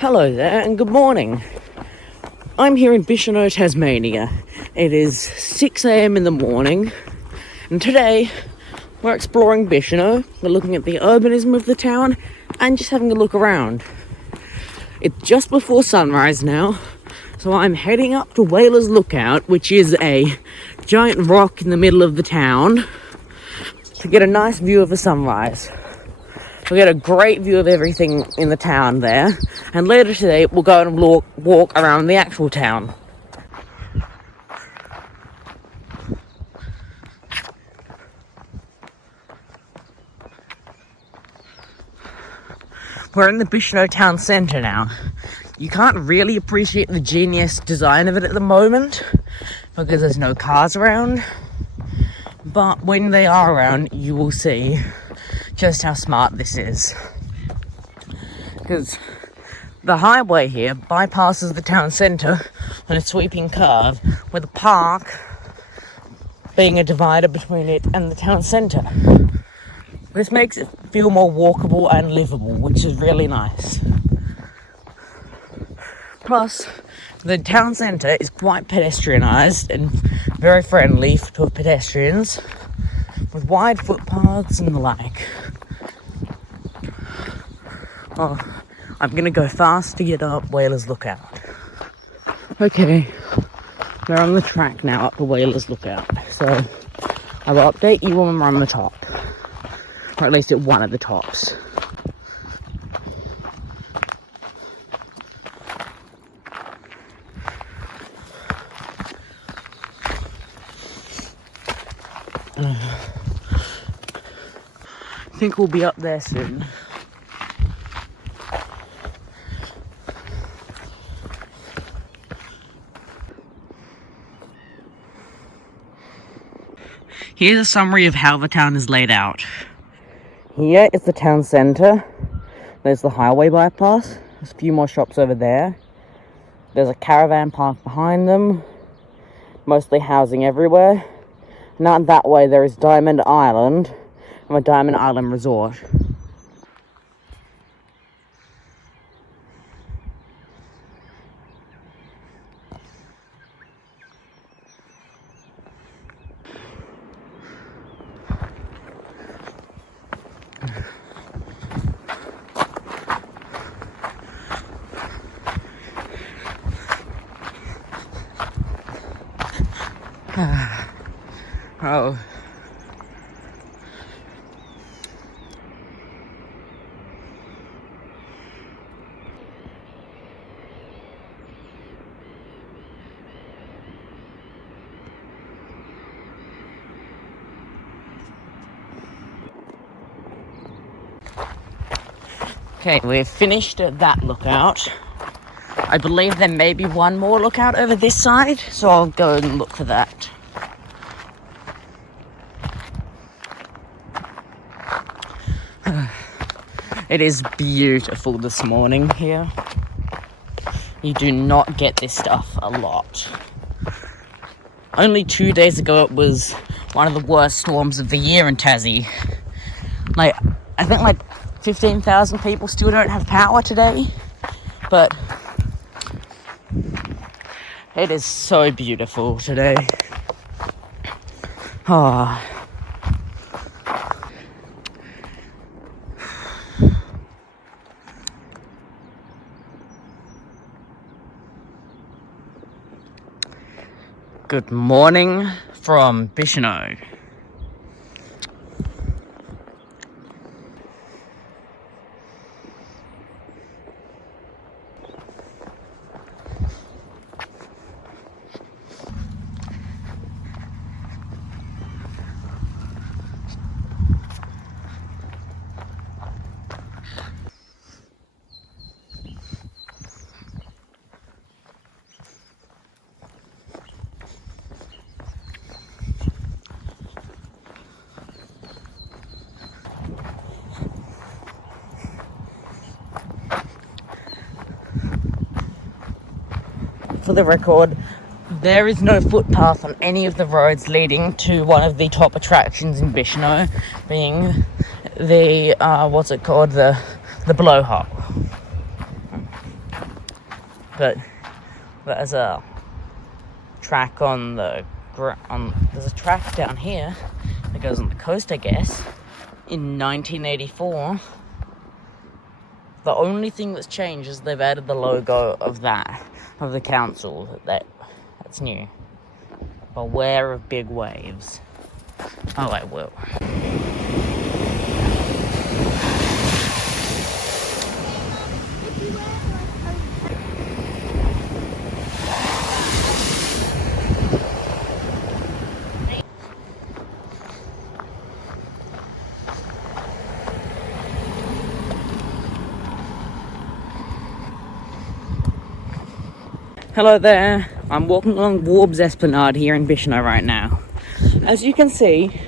Hello there and good morning. I'm here in Bicheno, Tasmania. It is 6 a.m. in the morning and today we're exploring Bicheno. We're looking at the urbanism of the town and just having a look around. It's just before sunrise now, so I'm heading up to Whalers Lookout, which is a giant rock in the middle of the town, to get a nice view of the sunrise. We'll get a great view of everything in the town there, and later today we'll go and walk around the actual town. We're in the Bicheno town centre now. You can't really appreciate the genius design of it at the moment because there's no cars around, but when they are around you will see just how smart this is, because the highway here bypasses the town centre on a sweeping curve, with the park being a divider between it and the town centre. This makes it feel more walkable and livable, which is really nice. Plus, the town centre is quite pedestrianised and very friendly to pedestrians, with wide footpaths and the like. Oh, I'm gonna go fast to get up Whalers Lookout. Okay, we're on the track now up to Whalers Lookout, so I will update you when we're on the top, or at least at one of the tops. I think we'll be up there soon. Here's a summary of how the town is laid out. Here is the town centre. There's the highway bypass. There's a few more shops over there. There's a caravan park behind them. Mostly housing everywhere. Now that way there is Diamond Island and a Diamond Island resort. Oh. Okay, we've finished that lookout. I believe there may be one more lookout over this side, so I'll go and look for that. It is beautiful this morning here. You do not get this stuff a lot. Only 2 days ago it was one of the worst storms of the year in Tassie. I think 15,000 people still don't have power today, but it is so beautiful today. Oh. Good morning from Bicheno. For the record, there is no footpath on any of the roads leading to one of the top attractions in Bicheno, being the, the blowhole. but there's a track on the there's a track down here that goes on the coast, I guess. In 1984, the only thing that's changed is they've added the logo of the council. That's new. Beware of big waves. Oh, I will. Hello there, I'm walking along Warb's Esplanade here in Bicheno right now. As you can see,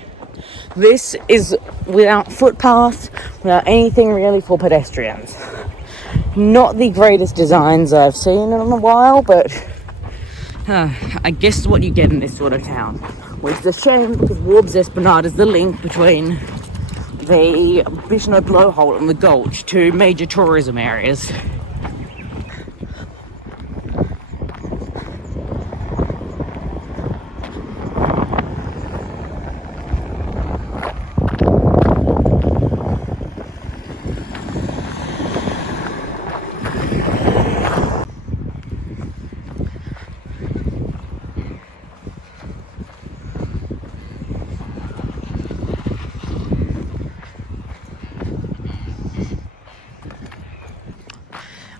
this is without footpaths, without anything really for pedestrians. Not the greatest designs I've seen in a while, but I guess what you get in this sort of town. Which is a shame, because Warb's Esplanade is the link between the Bicheno blowhole and the Gulch, two major tourism areas.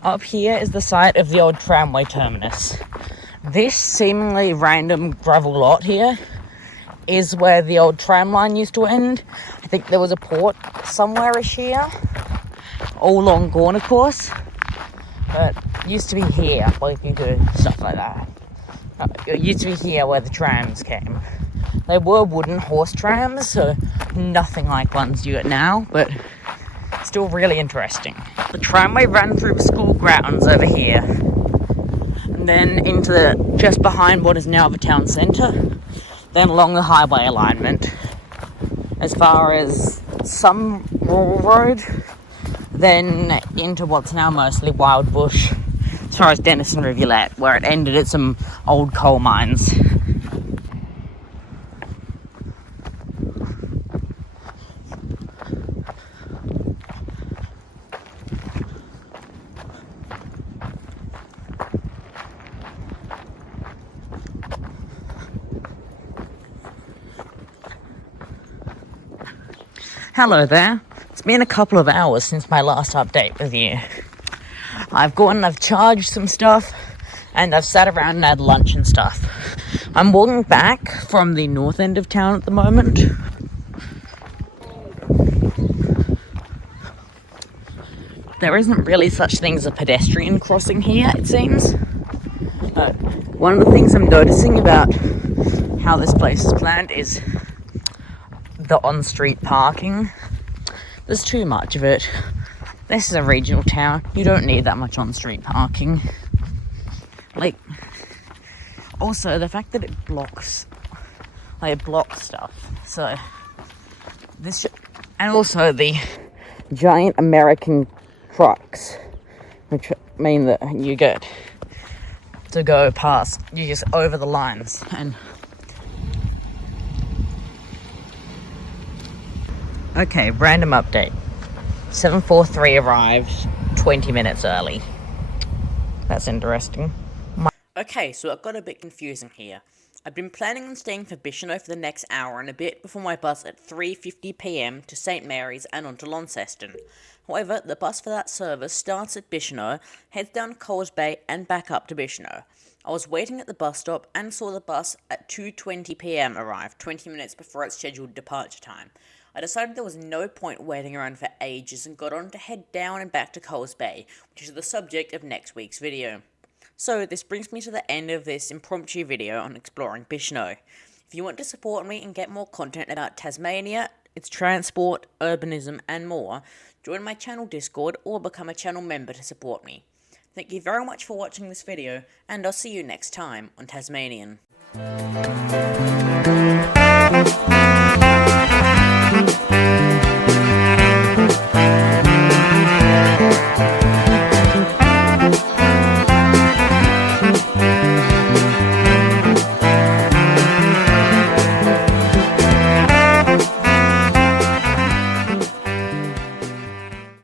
Up here is the site of the old tramway terminus. This seemingly random gravel lot here is where the old tram line used to end. I think there was a port somewhere-ish here. All long gone, of course. But it used to be here, like you could, stuff like that. It used to be here where the trams came. They were wooden horse trams, so nothing like ones you get now, but still really interesting. The tramway ran through the school grounds over here, and then into just behind what is now the town centre, then along the highway alignment, as far as some rural road, then into what's now mostly wild bush, as far as Denison Rivulet, where it ended at some old coal mines. Hello there. It's been a couple of hours since my last update with you. I've gone and I've charged some stuff, and I've sat around and had lunch and stuff. I'm walking back from the north end of town at the moment. There isn't really such thing as a pedestrian crossing here, it seems. One of the things I'm noticing about how this place is planned is the on-street parking. There's too much of it. This is a regional town. You don't need that much on-street parking. Like, also the fact that it blocks stuff. So this and also the giant American trucks, which mean that you get to go past, you just over the lines. And okay, random update. 743 arrived 20 minutes early. That's interesting. Okay, so it got a bit confusing here. I've been planning on staying for Bicheno for the next hour and a bit before my bus at 3:50 p.m. to St Mary's and on to Launceston. However, the bus for that service starts at Bicheno, heads down Coles Bay and back up to Bicheno. I was waiting at the bus stop and saw the bus at 2:20 p.m. arrive, 20 minutes before its scheduled departure time. I decided there was no point waiting around for ages and got on to head down and back to Coles Bay, which is the subject of next week's video. So this brings me to the end of this impromptu video on exploring Bicheno. If you want to support me and get more content about Tasmania, its transport, urbanism and more, join my channel Discord or become a channel member to support me. Thank you very much for watching this video, and I'll see you next time on Tasmanian.